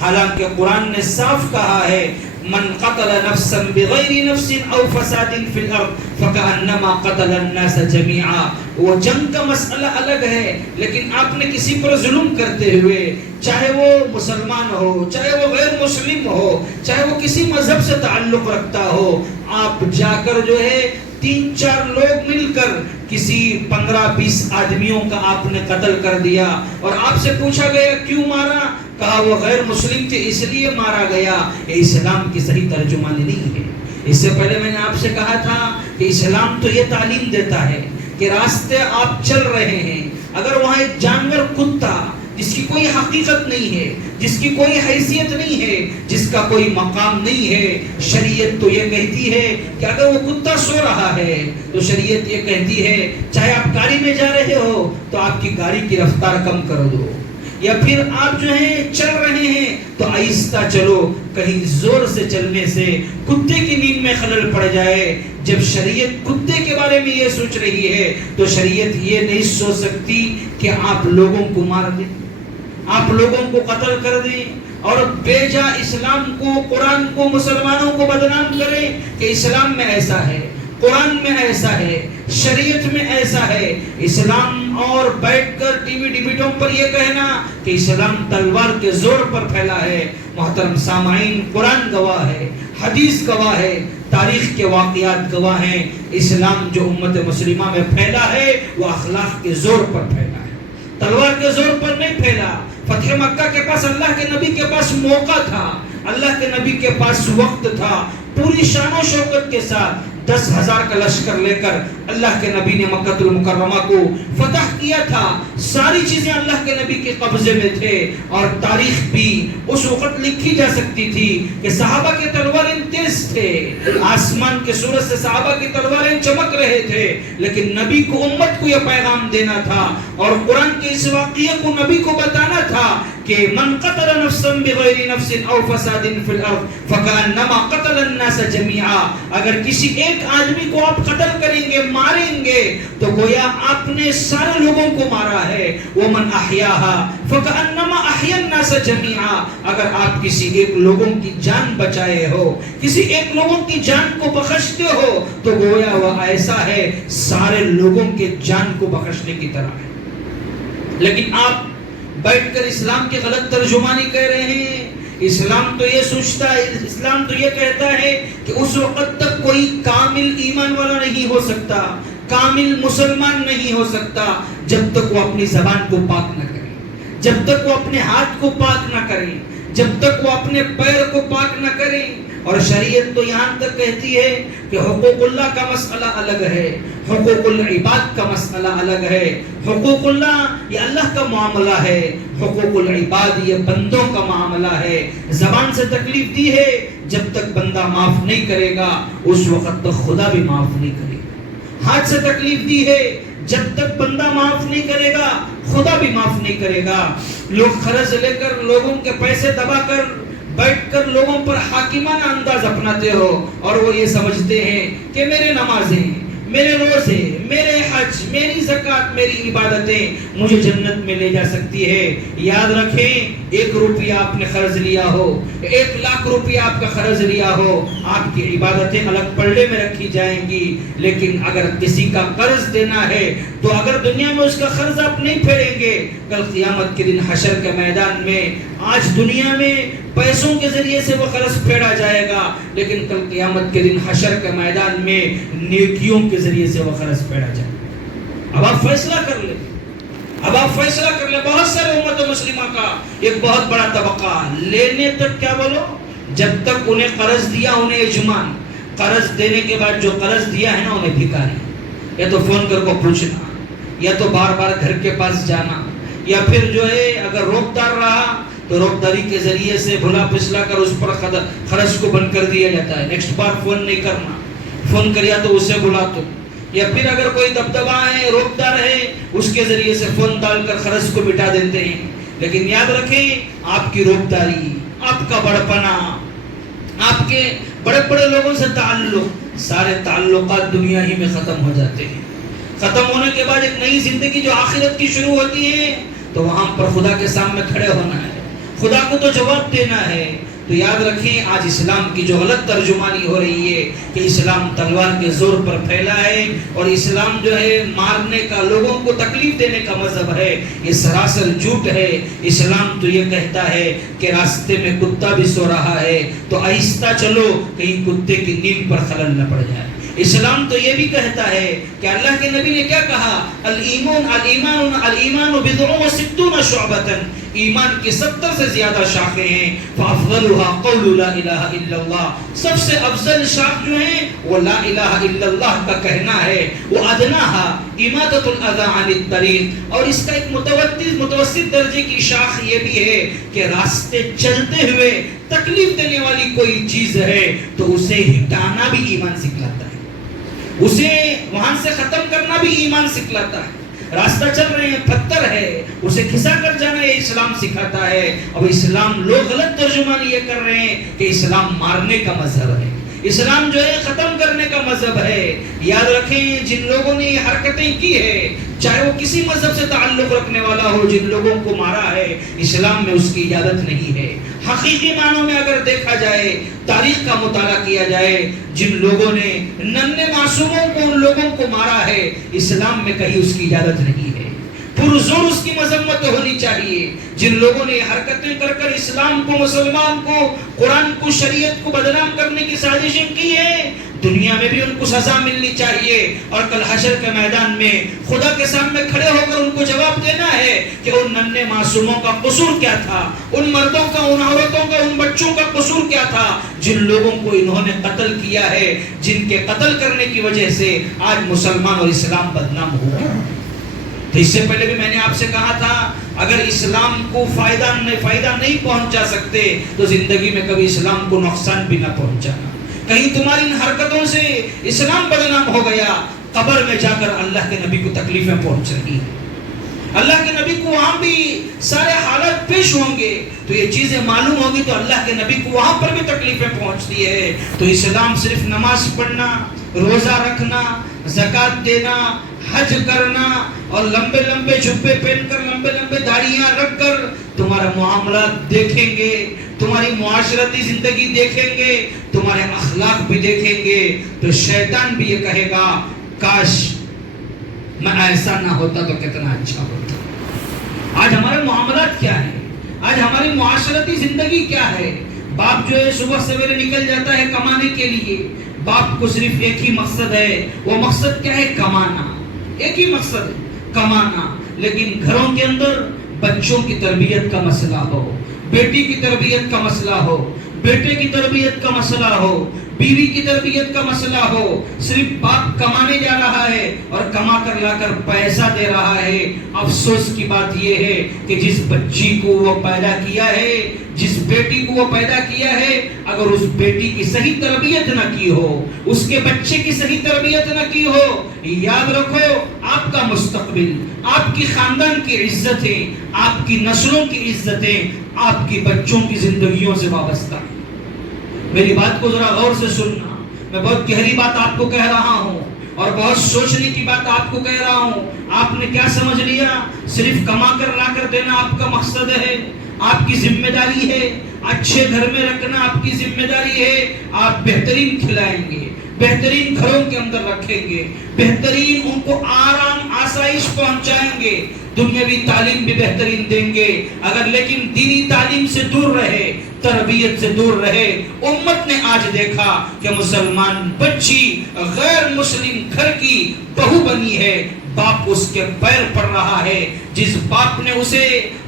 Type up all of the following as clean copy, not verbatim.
حالانکہ قرآن نے صاف کہا ہے من قتل نفسا بغیر نفس او فساد فی الارض فکأنما قتل الناس جميعا. وہ جنگ کا مسئلہ الگ ہے، لیکن آپ نے کسی پر ظلم کرتے ہوئے، چاہے وہ مسلمان ہو، چاہے وہ غیر مسلم ہو، چاہے وہ کسی مذہب سے تعلق رکھتا ہو، آپ جا کر جو ہے 3-4 لوگ مل کر کسی 15-20 آدمیوں کا آپ نے قتل کر دیا، اور آپ سے پوچھا گیا کیوں مارا؟ کہا وہ غیر مسلم تھے اس لیے مارا گیا. یہ اسلام کی صحیح ترجمانی نہیں ہے. اس سے پہلے میں نے آپ سے کہا تھا کہ اسلام تو یہ تعلیم دیتا ہے کہ راستے آپ چل رہے ہیں، اگر وہاں ایک جانور کتا جس کی کوئی حقیقت نہیں ہے، جس کی کوئی حیثیت نہیں ہے، جس کا کوئی مقام نہیں ہے، شریعت تو یہ کہتی ہے کہ اگر وہ کتا سو رہا ہے تو شریعت یہ کہتی ہے چاہے آپ گاڑی میں جا رہے ہو تو آپ کی گاڑی کی رفتار کم کر دو، یا پھر آپ جو ہیں چل رہے ہیں تو آہستہ چلو، کہیں زور سے چلنے سے کتے کی نیند میں خلل پڑ جائے. جب شریعت کتے کے بارے میں یہ سوچ رہی ہے تو شریعت یہ نہیں سوچ سکتی کہ آپ لوگوں کو مار دیں، آپ لوگوں کو قتل کر دیں اور بے جا اسلام کو، قرآن کو، مسلمانوں کو بدنام کریں کہ اسلام میں ایسا ہے، قرآن میں ایسا ہے، شریعت میں ایسا ہے. اسلام اور بیٹھ کر ٹی وی ڈیبیٹوں پر یہ کہنا کہ اسلام تلوار کے زور پر پھیلا ہے. محترم سامعین، قرآن گواہ ہے، حدیث گواہ ہے، تاریخ کے واقعات گواہ ہیں. اسلام جو امت مسلمہ میں پھیلا ہے وہ اخلاق کے زور پر پھیلا ہے، تلوار کے زور پر نہیں پھیلا. فتح مکہ کے پاس اللہ کے نبی کے پاس موقع تھا، اللہ کے نبی کے پاس وقت تھا، پوری شان و شوکت کے ساتھ 10,000 کا لشکر لے کر اللہ کے نبی نے مکہ المکرمہ کو فتح کیا تھا. ساری چیزیں اللہ کے نبی کے قبضے میں تھے، اور تاریخ بھی اس وقت لکھی جا سکتی تھی کہ صحابہ کے تلواریں تیز تھے، آسمان کے سورج سے صحابہ کی تلواریں چمک رہے تھے، لیکن نبی کو، امت کو یہ پیغام دینا تھا اور قرآن کے اس واقعے کو نبی کو بتانا تھا کہ من قتل نفسا بغیر نفس او فساد فی الارض فکأنما قتل الناس جميعا. اگر کسی ایک آدمی کو آپ قتل کریں گے، ماریں گے، تو گویا آپ نے سارے لوگوں کو مارا ہے. ومن احیاها فکأنما احیا الناس جميعا. اگر آپ کسی ایک لوگوں کی جان بچائے ہو، کسی ایک لوگوں کی جان کو بخشتے ہو، تو گویا وہ ایسا ہے سارے لوگوں کے جان کو بخشنے کی طرح ہے. لیکن آپ بیٹھ کر اسلام کی غلط ترجمانی کہہ رہے ہیں. اسلام تو یہ سوچتا ہے، اسلام تو یہ کہتا ہے کہ اس وقت تک کوئی کامل ایمان والا نہیں ہو سکتا، کامل مسلمان نہیں ہو سکتا جب تک وہ اپنی زبان کو پاک نہ کرے، جب تک وہ اپنے ہاتھ کو پاک نہ کرے، جب تک وہ اپنے پیر کو پاک نہ کرے. اور شریعت تو یہاں تک کہتی ہے کہ حقوق اللہ کا مسئلہ الگ ہے، حقوق العباد کا مسئلہ الگ ہے. حقوق اللہ یہ اللہ کا معاملہ ہے، حقوق العباد یہ بندوں کا معاملہ ہے. زبان سے تکلیف دی ہے، جب تک بندہ معاف نہیں کرے گا اس وقت تک خدا بھی معاف نہیں کرے گا. ہاتھ سے تکلیف دی ہے، جب تک بندہ معاف نہیں کرے گا خدا بھی معاف نہیں کرے گا. لوگ قرض لے کر، لوگوں کے پیسے دبا کر بیٹھ کر لوگوں پر حاکمانہ انداز اپناتے ہو، اور وہ یہ سمجھتے ہیں کہ میرے نمازیں، میرے روزے، میرے حج، میری زکوٰۃ، میری عبادتیں مجھے جنت میں لے جا سکتی ہے. یاد رکھیں، 1 روپیہ آپ نے قرض لیا ہو، 1 لاکھ روپیہ آپ کا قرض لیا ہو، آپ کی عبادتیں الگ پلڑے میں رکھی جائیں گی. لیکن اگر کسی کا قرض دینا ہے تو اگر دنیا میں اس کا قرض آپ نہیں پھیریں گے، کل قیامت کے دن حشر کے میدان میں، آج دنیا میں پیسوں کے ذریعے سے وہ قرض پھیڑا جائے گا، لیکن کل قیامت کے دن حشر کے میدان میں نیکیوں کے ذریعے سے وہ قرض پھیڑا جائے گا. اب آپ فیصلہ کر لیں، اب آپ فیصلہ کر لیں. بہت سارے امت مسلمہ کا ایک بہت بڑا طبقہ لینے تک کیا بولو، جب تک انہیں قرض دیا انہیں اجمان، قرض دینے کے بعد جو قرض دیا ہے نا انہیں بھکاری. یا تو فون کر کو پوچھنا، یا تو بار بار گھر کے پاس جانا، یا پھر جو ہے اگر روکدار رہا تو روکداری کے ذریعے سے بھلا پسلا کر اس پر قرض کو بند کر دیا جاتا ہے. نیکسٹ بار فون نہیں کرنا، فون کریا تو اسے بلا تو، یا پھر اگر کوئی دبدبا ہے، روکدار ہے، اس کے ذریعے سے فون ڈال کر قرض کو مٹا دیتے ہیں. لیکن یاد رکھیں، آپ کی روکداری، آپ کا بڑپنا، آپ کے بڑے بڑے لوگوں سے تعلق، سارے تعلقات دنیا ہی میں ختم ہو جاتے ہیں. ختم ہونے کے بعد ایک نئی زندگی جو آخرت کی شروع ہوتی ہے، تو وہاں پر خدا کے سامنے کھڑے ہونا ہے، خدا کو تو جواب دینا ہے. تو یاد رکھیں آج اسلام کی جو غلط ترجمانی ہو رہی ہے کہ اسلام تلوار کے زور پر پھیلا ہے اور اسلام جو ہے مارنے کا، لوگوں کو تکلیف دینے کا مذہب ہے، یہ سراسر جھوٹ ہے. اسلام تو یہ کہتا ہے کہ راستے میں کتا بھی سو رہا ہے تو آہستہ چلو کہیں کتے کی نیند پر خلل نہ پڑ جائے. اسلام تو یہ بھی کہتا ہے کہ اللہ کے نبی نے کیا کہا، الایمان بضع و ستون شعبۃ، ایمان کی 70 سے زیادہ شاخیں ہیں. فافضلها قول لا الہ الا اللہ، سب سے افضل شاخ جو ہیں وہ لا الہ الا اللہ کا کہنا ہے. وہ ادناها اماطۃ الاذى عن الطریق، اور اس کا ایک متوسط درجے کی شاخ یہ بھی ہے کہ راستے چلتے ہوئے تکلیف دینے والی کوئی چیز ہے تو اسے ہٹانا بھی ایمان سکھلاتا ہے، اسے وہاں سے ختم کرنا بھی ایمان سکھلاتا ہے. راستہ چل رہے ہیں، پتھر ہے، اسے کھسا کر جانا یہ اسلام سکھاتا ہے. اب اسلام لوگ غلط ترجمانی یہ کر رہے ہیں کہ اسلام مارنے کا مذہب ہے، اسلام جو ہے ختم کرنے کا مذہب ہے. یاد رکھیں جن لوگوں نے یہ حرکتیں کی ہے، چاہے وہ کسی مذہب سے تعلق رکھنے والا ہو، جن لوگوں کو مارا ہے، اسلام میں اس کی اجازت نہیں ہے. حقیقی معنوں میں اگر دیکھا جائے، تاریخ کا مطالعہ کیا جائے، جن لوگوں نے ننھے معصوموں کو، ان لوگوں کو مارا ہے، اسلام میں کہیں اس کی اجازت نہیں ہے. پرزور اس کی مذمت ہونی چاہیے. جن لوگوں نے حرکتیں کر کر اسلام کو، مسلمان کو، قرآن کو، شریعت کو بدنام کرنے کی سازشیں کی ہے، دنیا میں بھی ان کو سزا ملنی چاہیے اور کل حشر کے میدان میں خدا کے سامنے کھڑے ہو کر ان کو جواب دینا ہے کہ ان ننھے معصوموں کا قصور کیا تھا، ان مردوں کا، ان عورتوں کا، ان بچوں کا قصور کیا تھا جن لوگوں کو انہوں نے قتل کیا ہے، جن کے قتل کرنے کی وجہ سے آج مسلمان اور اسلام بدنام ہوا. تو اس سے پہلے بھی میں نے آپ سے کہا تھا اگر اسلام کو فائدہ نہیں پہنچا سکتے تو زندگی میں کبھی اسلام کو نقصان بھی نہ پہنچانا. کہیں تمہاری ان حرکتوں سے اسلام بدنام ہو گیا، قبر میں جا کر اللہ کے نبی کو تکلیفیں پہنچ رہی ہیں، اللہ کے نبی کو وہاں بھی سارے حالات پیش ہوں گے تو یہ چیزیں معلوم ہوگی تو اللہ کے نبی کو وہاں پر بھی تکلیفیں پہنچتی ہے. تو اسلام صرف نماز پڑھنا، روزہ رکھنا، زکوٰۃ دینا، حج کرنا اور لمبے لمبے جبے پہن کر، لمبے لمبے داڑھیاں رکھ کر تمہارا معاملات دیکھیں گے، تمہاری معاشرتی زندگی دیکھیں گے، تمہارے اخلاق بھی دیکھیں گے تو شیطان بھی یہ کہے گا کاش میں ایسا نہ ہوتا تو کتنا اچھا ہوتا. آج ہمارے معاملات کیا ہیں؟ آج ہماری معاشرتی زندگی کیا ہے؟ باپ جو ہے صبح سویرے نکل جاتا ہے کمانے کے لیے، باپ کو صرف ایک ہی مقصد ہے، وہ مقصد کیا ہے؟ کمانا. ایک ہی مقصد ہے کمانا. لیکن گھروں کے اندر بچوں کی تربیت کا مسئلہ ہو، بیٹی کی تربیت کا مسئلہ ہو، بیٹے کی تربیت کا مسئلہ ہو، بیوی کی تربیت کا مسئلہ ہو، صرف باپ کمانے جا رہا ہے اور کما کر لا کر پیسہ دے رہا ہے. افسوس کی بات یہ ہے کہ جس بچی کو وہ پیدا کیا ہے، جس بیٹی کو وہ پیدا کیا ہے، اگر اس بیٹی کی صحیح تربیت نہ کی ہو، اس کے بچے کی صحیح تربیت نہ کی ہو، یاد رکھو آپ کا مستقبل، آپ کی خاندان کی عزتیں، آپ کی نسلوں کی عزتیں آپ کی بچوں کی زندگیوں سے وابستہ ہیں. میری بات کو ذرا غور سے سننا، میں بہت گہری بات آپ کو کہہ رہا ہوں اور بہت سوچنے کی بات آپ کو کہہ رہا ہوں. آپ نے کیا سمجھ لیا صرف کما کر لا کر دینا آپ کا مقصد ہے، آپ کی ذمہ داری ہے، اچھے گھر میں رکھنا آپ کی ذمہ داری ہے. آپ بہترین کھلائیں گے، بہترین گھروں کے اندر رکھیں گے، بہترین ان کو آرام آسائش پہنچائیں گے، دنیاوی تعلیم بھی بہترین دیں گے. اگر لیکن دینی تعلیم سے دور رہے، تربیت سے دور رہے، امت نے آج دیکھا کہ مسلمان بچی غیر مسلم گھر کی بہو بنی ہے، باپ اس کے پیر پڑ رہا ہے. جس باپ نے اسے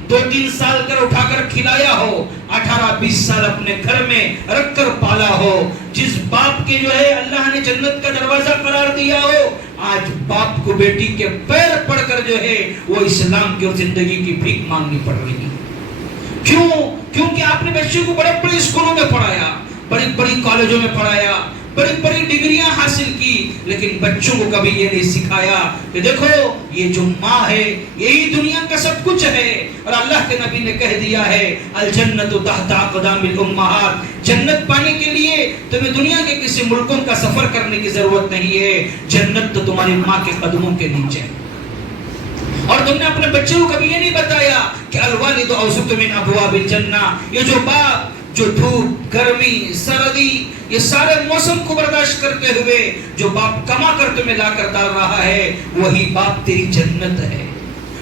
2-3 سال کر اٹھا کر کھلایا ہو، 18-20 سال اپنے گھر میں رکھ کر پالا ہو، جس باپ کے جو ہے اللہ نے جنت کا دروازہ قرار دیا ہو، آج باپ کو بیٹی کے پیر پڑ کر جو ہے وہ اسلام کی اور زندگی کی بھیک مانگنی پڑ رہی ہے. کیوں؟ کیونکہ آپ نے بچوں کو بڑے بڑے اسکولوں میں پڑھایا، بڑی بڑی کالجوں میں پڑھایا، بڑی بڑی ڈگریاں حاصل کی، لیکن بچوں کو کبھی یہ نہیں سکھایا کہ دیکھو یہ جو ماں ہے یہی دنیا کا سب کچھ ہے. اور اللہ کے نبی نے کہہ دیا ہے الجنت تحت اقدام الامہات، جنت پانے کے لیے تمہیں دنیا کے کسی ملکوں کا سفر کرنے کی ضرورت نہیں ہے، جنت تو تمہاری ماں کے قدموں کے نیچے ہے. اور تم نے اپنے بچے کو کبھی یہ نہیں بتایا کہ الوالد اوسط من ابواب الجنہ، یہ جو باپ جو دھوپ گرمی سردی یہ سارے موسم کو برداشت کرتے ہوئے جو باپ کما کر تمہیں لا کر ڈال رہا ہے، وہی باپ تیری جنت ہے.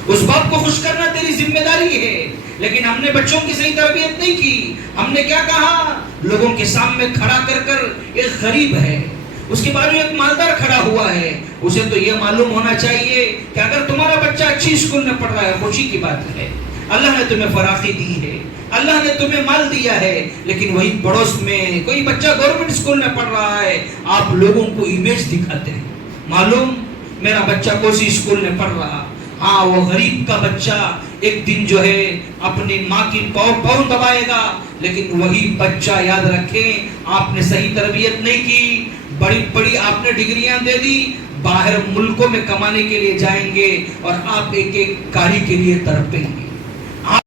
اس باپ کو خوش کرنا تیری ذمہ داری ہے. لیکن ہم نے بچوں کی صحیح تربیت نہیں کی. ہم نے کیا کہا؟ لوگوں کے سامنے کھڑا کر ایک غریب ہے، اس کے بارے میں ایک مالدار کھڑا ہوا ہے، اسے تو یہ معلوم ہونا چاہیے کہ اگر تمہارا بچہ اچھی اسکول میں پڑھ رہا ہے خوشی کی بات ہے، اللہ نے تمہیں فراخی دی ہے، اللہ نے تمہیں مال دیا ہے. لیکن وہی پڑوس میں کوئی بچہ گورنمنٹ اسکول میں پڑھ رہا ہے، آپ لوگوں کو امیج دکھاتے ہیں، معلوم میرا بچہ کوسی اسکول میں پڑھ رہا. ہاں وہ غریب کا بچہ ایک دن جو ہے اپنی ماں کی پاؤں دبائے گا، لیکن وہی بچہ یاد رکھیں آپ نے صحیح تربیت نہیں کی، بڑی بڑی آپ نے ڈگریاں دے دی، باہر ملکوں میں کمانے کے لیے جائیں گے اور آپ ایک ایک کاری کے لیے تڑپیں گے.